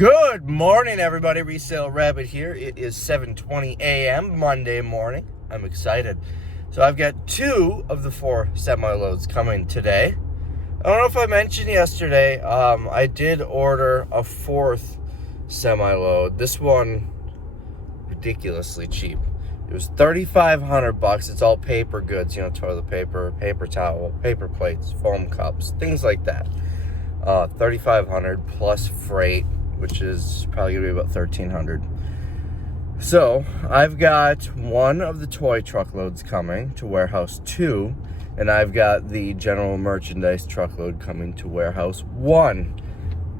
Good morning, everybody. Resale Rabbit here. It is 7:20 a.m. Monday morning. I'm excited. So I've got 2 of the 4 semi-loads coming today. I don't know if I mentioned yesterday, I did order a 4th semi-load. This one, ridiculously cheap. It was $3,500. It's all paper goods, you know, toilet paper, paper towel, paper plates, foam cups, things like that. $3,500 plus freight, which is probably gonna be about $1,300. So I've got 1 of the toy truckloads coming to warehouse 2, and I've got the general merchandise truckload coming to warehouse 1.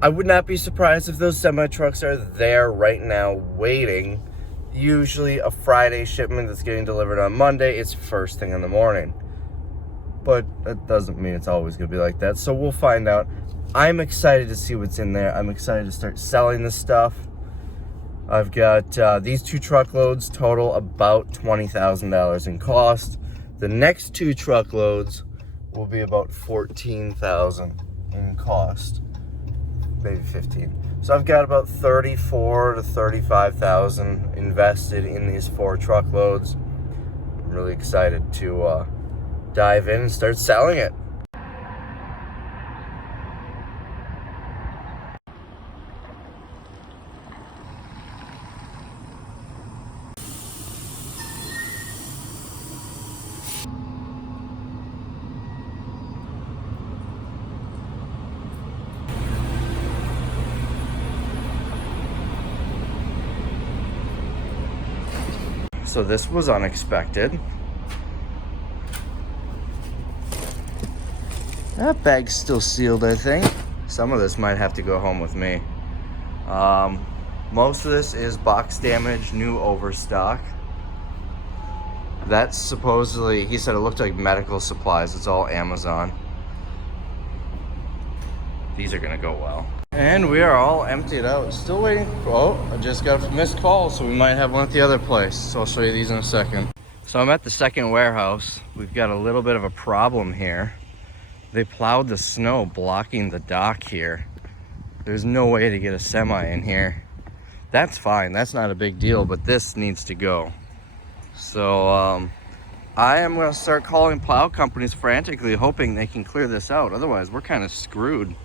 I would not be surprised if those semi trucks are there right now waiting. Usually a Friday shipment that's getting delivered on Monday, it's first thing in the morning. But that doesn't mean it's always gonna be like that, so we'll find out. I'm excited to see what's in there. I'm excited to start selling this stuff. I've got these 2 truckloads total about $20,000 in cost. The next 2 truckloads will be about $14,000 in cost, maybe 15. So I've got about $34,000 to $35,000 invested in these 4 truckloads. I'm really excited to dive in and start selling it. So this was unexpected. That bag's still sealed, I think. Some of this might have to go home with me. Most of this is box damage, new Overstock. That's supposedly, he said it looked like medical supplies. It's all Amazon. These are gonna go well. And we are all emptied out. Still waiting. Oh, I just got a missed call, so we might have one at the other place. So I'll show you these in a second. So I'm at the second warehouse. We've got a little bit of a problem here. They plowed the snow blocking the dock here. There's no way to get a semi in here. That's fine, that's not a big deal, but this needs to go. So I am gonna start calling plow companies frantically, hoping they can clear this out. Otherwise, we're kind of screwed.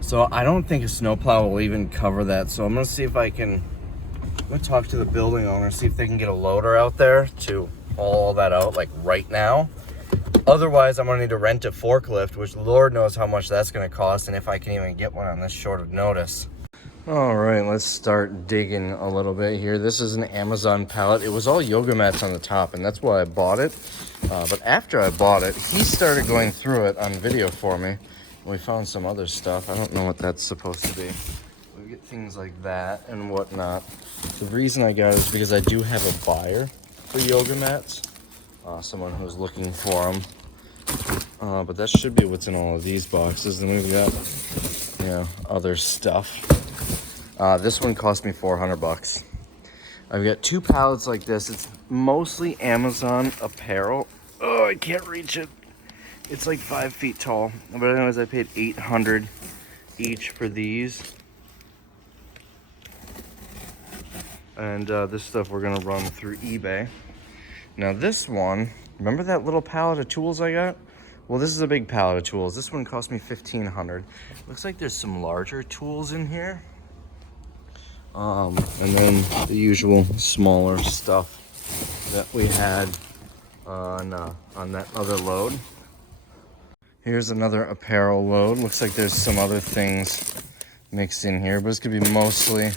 So I don't think a snowplow will even cover that. So I'm gonna see if I'm gonna talk to the building owner, see if they can get a loader out there to haul all that out, like right now. Otherwise, I'm gonna need to rent a forklift, which Lord knows how much that's gonna cost, and if I can even get one on this short of notice. All right, let's start digging a little bit here. This is an Amazon pallet. It was all yoga mats on the top, and that's why I bought it. But after I bought it, he started going through it on video for me. We found some other stuff. I don't know what that's supposed to be. We get things like that and whatnot. The reason I got it is because I do have a buyer for yoga mats. Someone who's looking for them. But that should be what's in all of these boxes. And we've got, you know, other stuff. This one cost me $400. I've got 2 pallets like this. It's mostly Amazon apparel. Oh, I can't reach it. It's like 5 feet tall. But anyways, I paid $800 each for these. And this stuff we're gonna run through eBay. Now this one, remember that little pallet of tools I got? Well, this is a big pallet of tools. This one cost me $1,500. Looks like there's some larger tools in here. And then the usual smaller stuff that we had on that other load. Here's another apparel load. Looks like there's some other things mixed in here, but it's gonna be mostly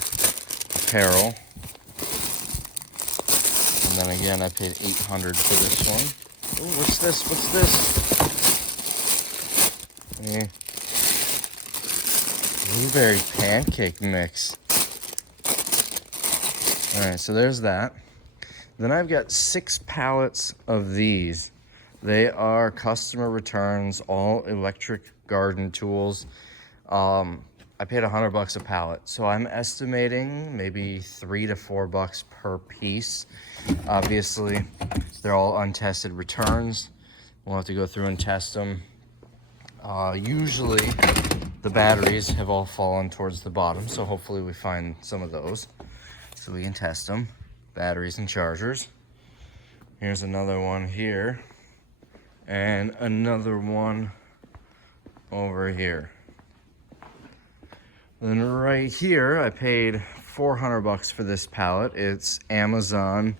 apparel. And then again, I paid $800 for this one. Oh, what's this? What's this? Blueberry pancake mix. All right, so there's that. Then I've got 6 pallets of these. They are customer returns, all electric garden tools. I paid $100 a pallet, so I'm estimating maybe $3 to $4 per piece. Obviously, they're all untested returns. We'll have to go through and test them. Usually the batteries have all fallen towards the bottom, so hopefully we find some of those so we can test them. Batteries and chargers. Here's another one here, and another one over here. Then right here, I paid $400 for this pallet. It's Amazon.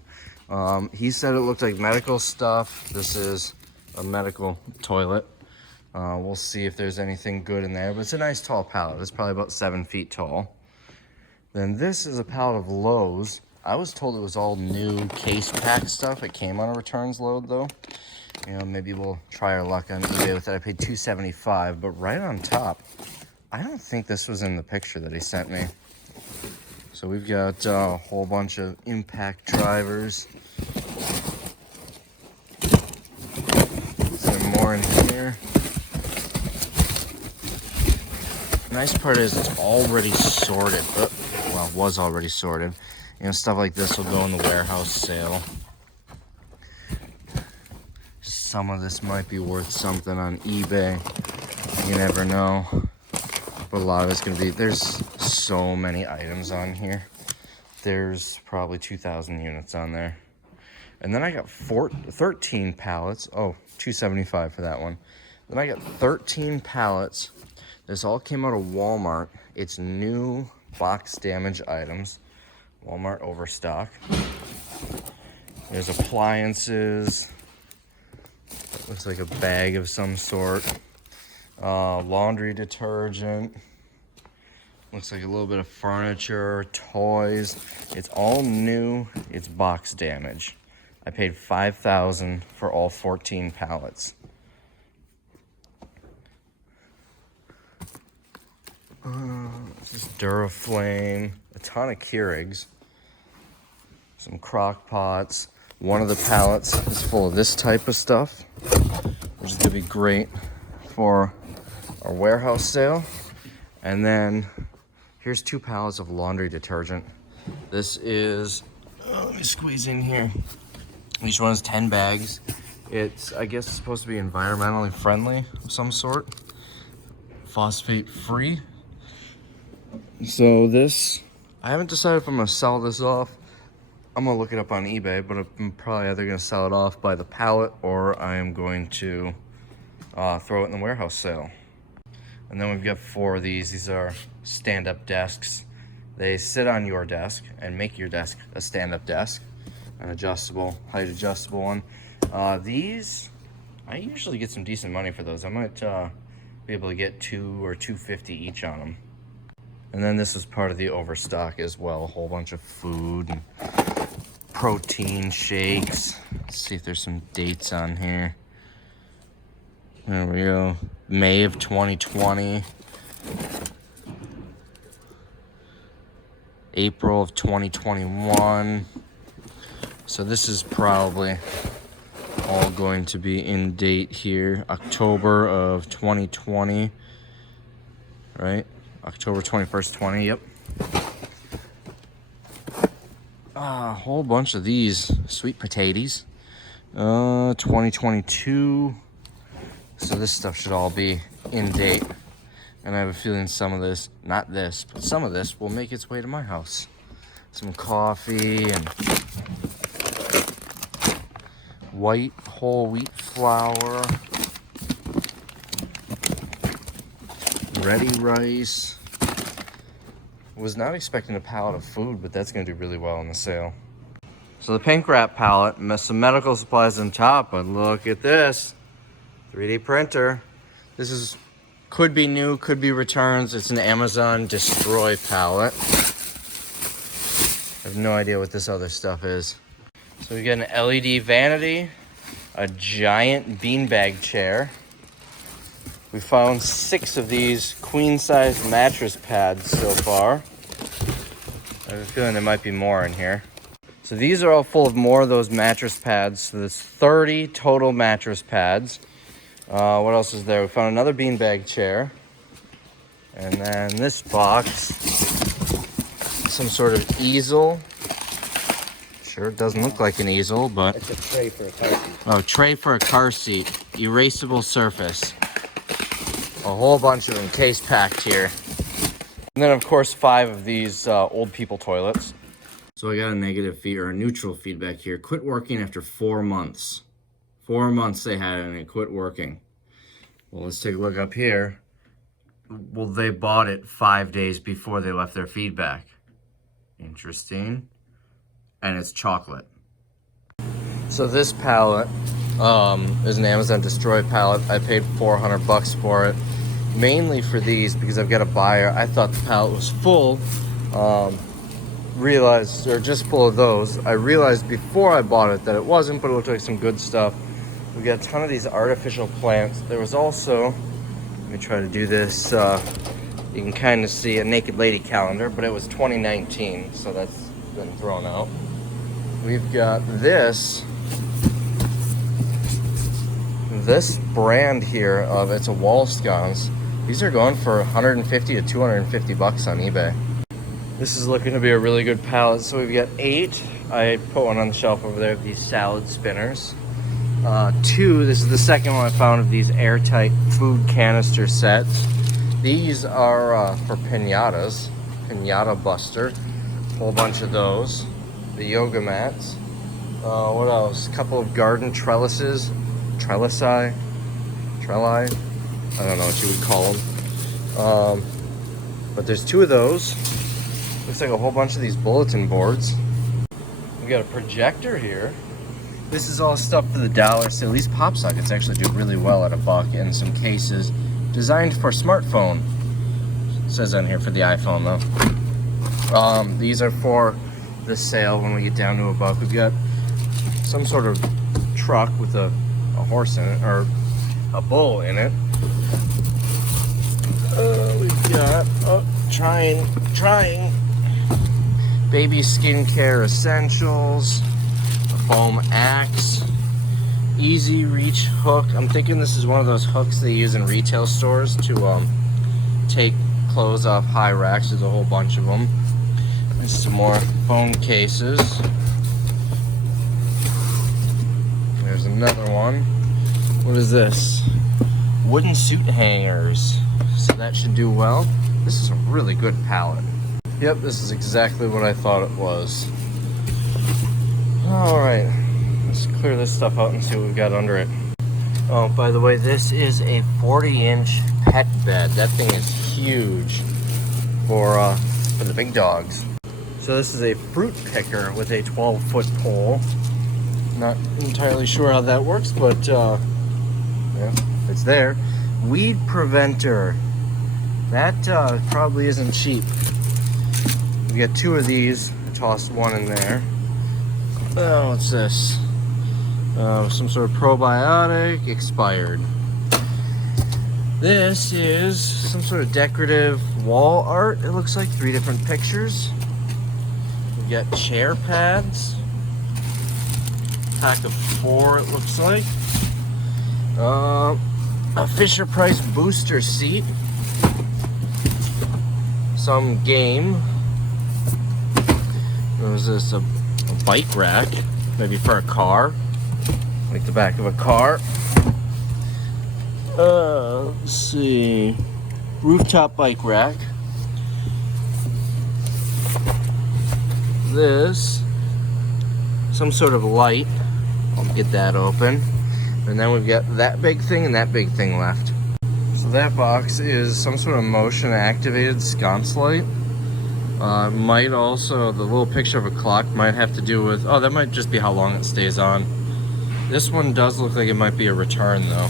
He said it looked like medical stuff. This is a medical toilet. We'll see if there's anything good in there, but it's a nice tall pallet. It's probably about 7 feet tall. Then this is a pallet of Lowe's. I was told it was all new case pack stuff. It came on a returns load though. You know, maybe we'll try our luck on eBay with it. I paid $275, but right on top, I don't think this was in the picture that he sent me. So we've got a whole bunch of impact drivers. Some more in here. The nice part is it's already sorted. Well, it was already sorted. You know, stuff like this will go in the warehouse sale. Some of this might be worth something on eBay. You never know. But a lot of it's going to be, there's so many items on here. There's probably 2,000 units on there. And then I got 13 pallets. Oh, $275 for that one. Then I got 13 pallets. This all came out of Walmart. It's new box damage items. Walmart Overstock. There's appliances. Looks like a bag of some sort. Laundry detergent. Looks like a little bit of furniture, toys. It's all new. It's box damage. I paid $5,000 for all 14 pallets. This is Duraflame. A ton of Keurigs. Some crock pots. One of the pallets is full of this type of stuff, which is gonna be great for our warehouse sale. And then here's 2 pallets of laundry detergent. This is, let me squeeze in here. Each one is 10 bags. It's, I guess it's supposed to be environmentally friendly of some sort. Phosphate free. So this, I haven't decided if I'm gonna sell this off. I'm gonna look it up on eBay, but I'm probably either gonna sell it off by the pallet or I am going to throw it in the warehouse sale. And then we've got 4 of these. These are stand-up desks. They sit on your desk and make your desk a stand-up desk, an adjustable, height adjustable one. These, I usually get some decent money for those. I might be able to get $2 or $2.50 each on them. And then this is part of the Overstock as well. A whole bunch of food and protein shakes. Let's see if there's some dates on here. There we go. May of 2020. April of 2021. So this is probably all going to be in date here. October of 2020. Right? October 21st, 20, yep. A whole bunch of these sweet potatoes. 2022. So this stuff should all be in date. And I have a feeling some of this, not this, but some of this will make its way to my house. Some coffee and white whole wheat flour. Ready rice. Was not expecting a pallet of food, but that's going to do really well in the sale. So the pink wrap pallet, some medical supplies on top, but look at this. 3D printer. This is, could be new, could be returns. It's an Amazon destroy pallet. I have no idea what this other stuff is. So we got an LED vanity, a giant beanbag chair. We found 6 of these queen-size mattress pads so far. I have a feeling there might be more in here. So these are all full of more of those mattress pads. So there's 30 total mattress pads. What else is there? We found another beanbag chair. And then this box, some sort of easel. Sure, it doesn't look like an easel, but... It's a tray for a car seat. Oh, tray for a car seat. Erasable surface. A whole bunch of them case packed here. And then of course 5 of these old people toilets. So I got a negative feed or a neutral feedback here. Quit working after 4 months. 4 months they had it and it quit working. Well, let's take a look up here. Well, they bought it 5 days before they left their feedback. Interesting. And it's chocolate. So this pallet is an Amazon Destroy pallet. I paid $400 for it. Mainly for these because I've got a buyer. I thought the pallet was full. Realized, or just full of those. I realized before I bought it that it wasn't, but it looked like some good stuff. We got a ton of these artificial plants. There was also, let me try to do this. You can kind of see a naked lady calendar, but it was 2019, so that's been thrown out. We've got this brand here of, it's a wall sconce. These are going for 150 to 250 bucks on eBay. This is looking to be a really good pallet. So we've got 8. I put one on the shelf over there of these salad spinners. 2, this is the second one I found of these airtight food canister sets. These are for pinatas, pinata buster. Whole bunch of those. The yoga mats. What else? A couple of garden trellises. Trelli. I don't know what you would call them. But there's 2 of those. Looks like a whole bunch of these bulletin boards. We got a projector here. This is all stuff for the dollar sale. These pop sockets actually do really well at $1 in some cases. Designed for smartphone. It says on here for the iPhone though. These are for the sale when we get down to $1. We've got some sort of truck with a horse in it, or a bull in it. We've got, trying. Baby skincare essentials, a foam axe, easy reach hook. I'm thinking this is one of those hooks they use in retail stores to take clothes off high racks. There's a whole bunch of them. There's some more phone cases. There's another one. What is this? Wooden suit hangers. So that should do well. This is a really good pallet. Yep, this is exactly what I thought it was. Alright, let's clear this stuff out and see what we've got under it. Oh, by the way, this is a 40-inch pet bed. That thing is huge for the big dogs. So this is a fruit picker with a 12-foot pole. Not entirely sure how that works, but yeah, it's there. Weed preventer. That probably isn't cheap. We got 2 of these. I tossed one in there. Oh, what's this? Some sort of probiotic, expired. This is some sort of decorative wall art. It looks like 3 different pictures. We got chair pads. Pack of 4, it looks like. A Fisher Price booster seat. Some game. What is this? A bike rack, maybe for a car, like the back of a car. Let's see. Rooftop bike rack. This, some sort of light. I'll get that open. And then we've got that big thing and that big thing left. So that box is some sort of motion activated sconce light. Might also, the little picture of a clock might have to do with, oh, that might just be how long it stays on. This one does look like it might be a return though.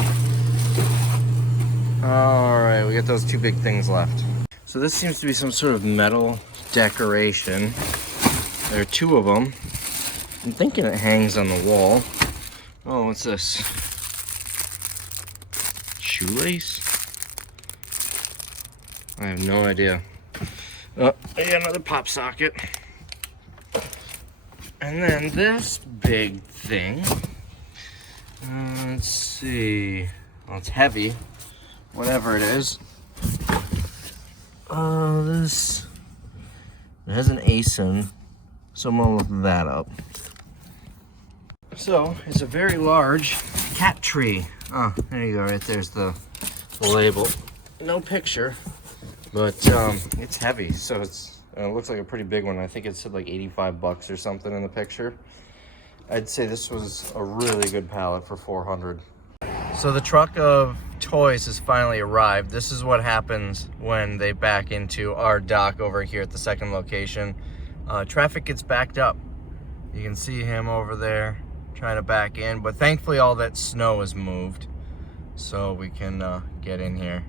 Alright, we got those 2 big things left. So this seems to be some sort of metal decoration. There are 2 of them. I'm thinking it hangs on the wall. Oh, what's this? Shoelace? I have no idea. Oh, I got another pop socket. And then this big thing. Let's see. Well, it's heavy. Whatever it is. This. It has an ASIN. So I'm gonna look that up. So, it's a very large cat tree. Oh, there you go, right there's the label. no picture, but it's heavy, so it looks like a pretty big one. I think it said like 85 bucks or something in the picture. I'd say this was a really good pallet for 400. So the truck of toys has finally arrived. This is what happens when they back into our dock over here at the second location. Traffic gets backed up. You can see him over there trying to back in, but thankfully all that snow is moved, so we can get in here.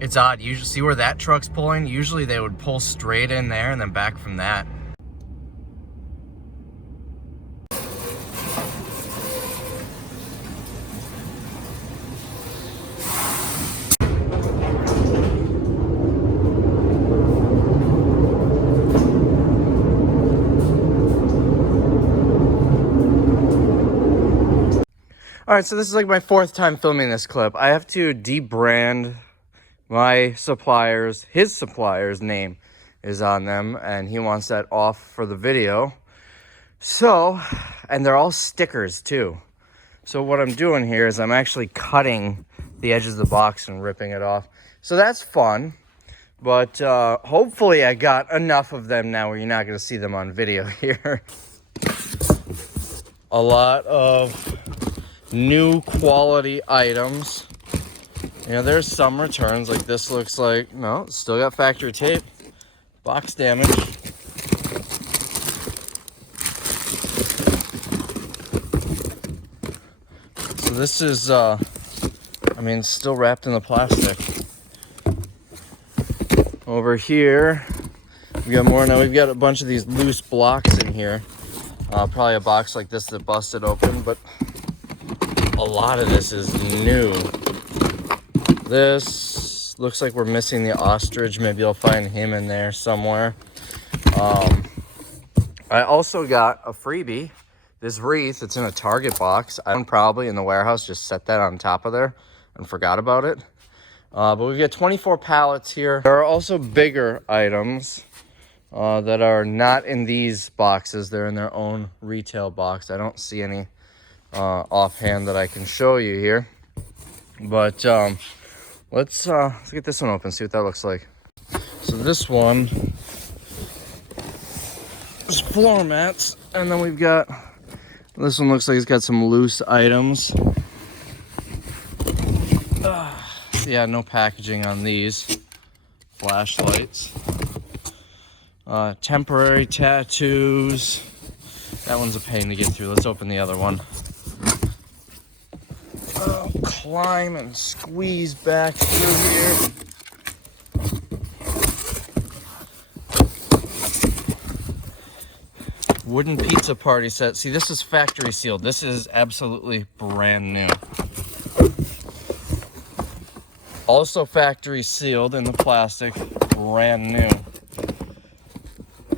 It's odd. You see where that truck's pulling? Usually they would pull straight in there and then back from that. All right, so this is like my fourth time filming this clip. I have to debrand my suppliers. His supplier's name is on them, and he wants that off for the video. So, and they're all stickers too. So what I'm doing here is I'm actually cutting the edges of the box and ripping it off. So that's fun, but hopefully I got enough of them now where you're not gonna see them on video here. A lot of new quality items. You know, there's some returns, like this looks like, no, still got factory tape, box damage. So this is, I mean, still wrapped in the plastic. Over here, we got more. Now we've got a bunch of these loose blocks in here. Probably a box like this that busted open, but a lot of this is new. This looks like we're missing the ostrich. Maybe I'll find him in there somewhere. I also got a freebie. This wreath, it's in a Target box. I probably in the warehouse just set that on top of there and forgot about it. But we've got 24 pallets here. There are also bigger items that are not in these boxes. They're in their own retail box. I don't see any offhand that I can show you here, but let's get this one open, see what that looks like. So this one is floor mats, and then we've got this one. Looks like it's got some loose items. Yeah, no packaging on these. Flashlights, temporary tattoos. That one's a pain to get through. Let's open the other one. Climb and squeeze back through here. Wooden pizza party set. See, this is factory sealed. This is absolutely brand new. Also factory sealed in the plastic, brand new.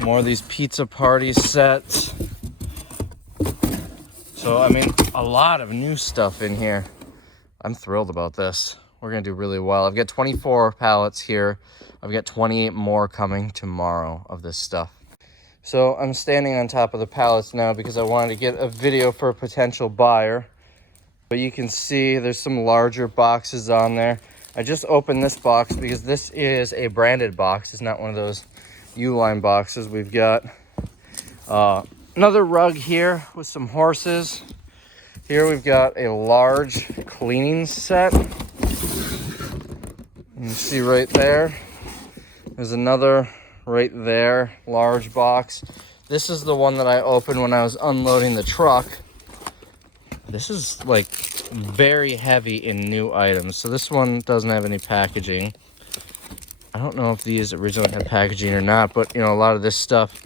More of these pizza party sets. So, I mean, a lot of new stuff in here. I'm thrilled about this. We're gonna do really well. I've got 24 pallets here. I've got 28 more coming tomorrow of this stuff. So I'm standing on top of the pallets now because I wanted to get a video for a potential buyer. But you can see there's some larger boxes on there. I just opened this box because this is a branded box. It's not one of those U-line boxes. We've got another rug here with some horses. Here we've got a large cleaning set. You can see right there. There's another right there, large box. This is the one that I opened when I was unloading the truck. This is like very heavy in new items. So this one doesn't have any packaging. I don't know if these originally had packaging or not, but you know, a lot of this stuff,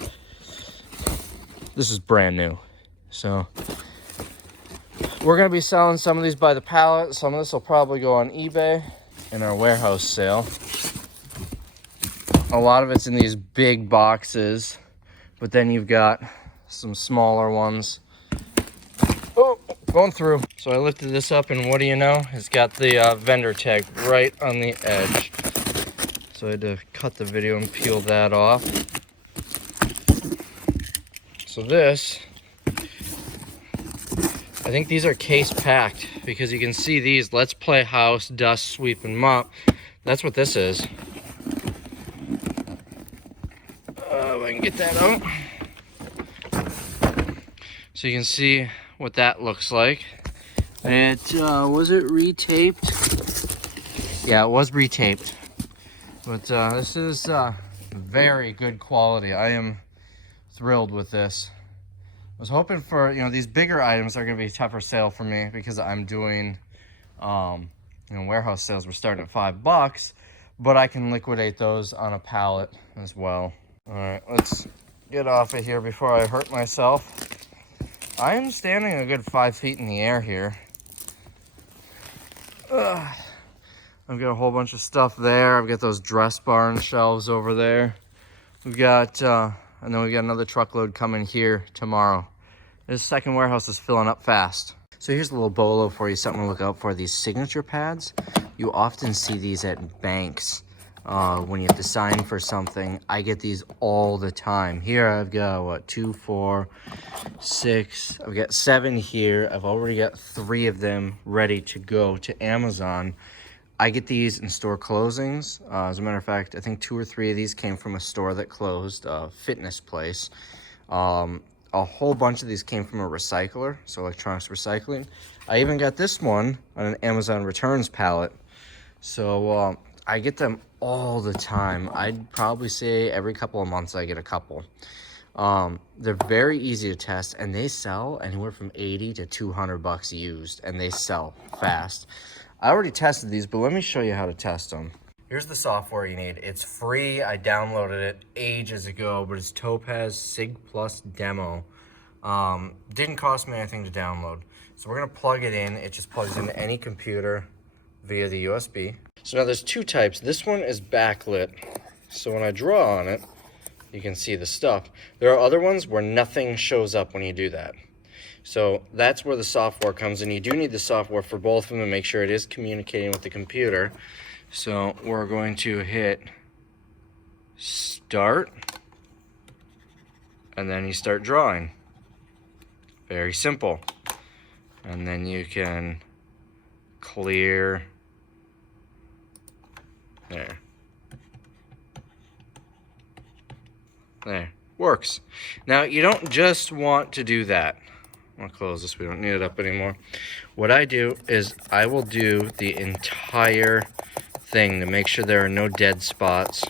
this is brand new. So we're gonna be selling some of these by the pallet. Some of this will probably go on eBay in our warehouse sale. A lot of it's in these big boxes, but then you've got some smaller ones. Oh, going through. So I lifted this up, and what do you know? It's got the vendor tag right on the edge. So I had to cut the video and peel that off. So this I think these are case packed because you can see these, let's play house, dust, sweep, and mop. That's what this is. If I can get that out. So you can see what that looks like. It, was it retaped? Yeah, it was retaped. But this is very good quality. I am thrilled with this. I was hoping for, these bigger items are going to be tougher sale for me because I'm doing, warehouse sales. We're starting at $5, but I can liquidate those on a pallet as well. All right, let's get off of here before I hurt myself. I am standing a good 5 feet in the air here. Ugh. I've got a whole bunch of stuff there. I've got those dress barn shelves over there. We've got, and then we've got another truckload coming here tomorrow. This second warehouse is filling up fast. So here's a little bolo for you, something to look out for. These signature pads, you often see these at banks when you have to sign for something. I get these all the time. Here I've got, what, 2, 4, 6. I've got 7 here. I've already got 3 of them ready to go to Amazon. I get these in store closings. As a matter of fact, I think 2 or 3 of these came from a store that closed, a fitness place. A whole bunch of these came from a recycler, so electronics recycling. I even got this one on an Amazon returns pallet. So I get them all the time. I'd probably say every couple of months I get a couple. They're very easy to test, and they sell anywhere from $80 to $200 used, and they sell fast. I already tested these, but let me show you how to test them. Here's the software you need. It's free. I downloaded it ages ago, but it's Topaz Sig Plus Demo. Didn't cost me anything to download. So we're gonna plug it in. It just plugs into any computer via the USB. So now there's 2 types. This one is backlit. So when I draw on it, you can see the stuff. There are other ones where nothing shows up when you do that. So that's where the software comes in. You do need the software for both of them to make sure it is communicating with the computer. So we're going to hit start, and then you start drawing. Very simple. And then you can clear there. There, works. Now you don't just want to do that. I'll close this, we don't need it up anymore. What I do is I will do the entire thing to make sure there are no dead spots.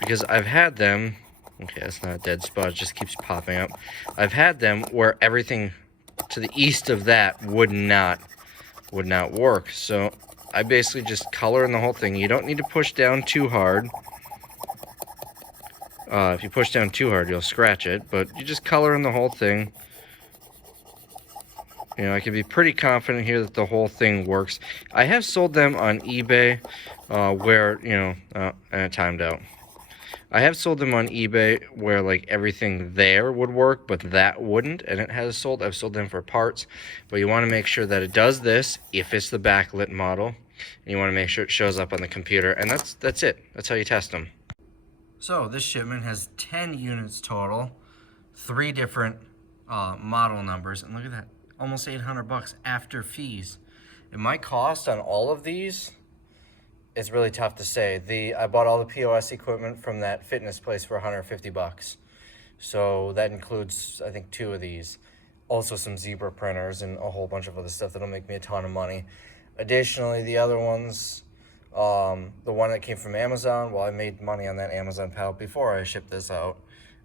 Because I've had them, okay, that's not a dead spot, it just keeps popping up. I've had them where everything to the east of that would not work. So I basically just color in the whole thing. You don't need to push down too hard. If you push down too hard, you'll scratch it, but you just color in the whole thing. I can be pretty confident here that the whole thing works. I have sold them on eBay where, and it timed out. I have sold them on eBay where like everything there would work, but that wouldn't, and it has sold. I've sold them for parts, but you want to make sure that it does this if it's the backlit model, and you want to make sure it shows up on the computer, and that's it. That's how you test them. So this shipment has 10 units total, 3 different model numbers, and look at that. Almost $800 after fees. And my cost on all of these is really tough to say. I bought all the POS equipment from that fitness place for $150. So that includes, I think, 2 of these. Also some zebra printers and a whole bunch of other stuff that'll make me a ton of money. Additionally, the other ones, the one that came from Amazon, well, I made money on that Amazon pallet before I shipped this out.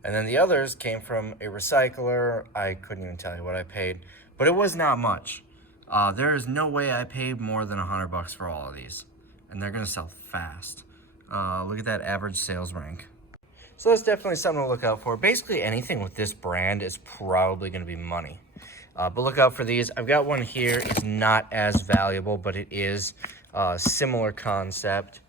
And then the others came from a recycler. I couldn't even tell you what I paid. But it was not much. There is no way I paid more than $100 for all of these. And they're gonna sell fast. Look at that average sales rank. So that's definitely something to look out for. Basically anything with this brand is probably gonna be money. But look out for these. I've got one here. It's not as valuable, but it is a similar concept.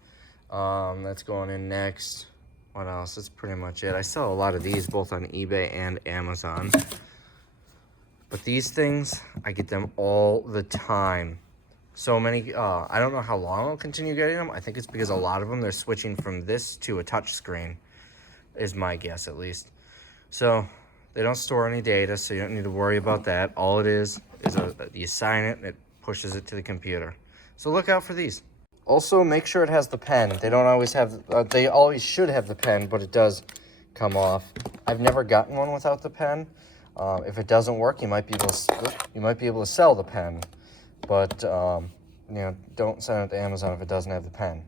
That's going in next. What else? That's pretty much it. I sell a lot of these both on eBay and Amazon. But these things, I get them all the time. So many, I don't know how long I'll continue getting them. I think it's because a lot of them, they're switching from this to a touch screen, is my guess at least. So They don't store any data, so you don't need to worry about that. All it is you sign it and it pushes it to the computer. So look out for these. Also, make sure it has the pen. They don't always have, they always should have the pen, but it does come off. I've never gotten one without the pen. If it doesn't work, you might be able to sell the pen, but you know, don't send it to Amazon if it doesn't have the pen.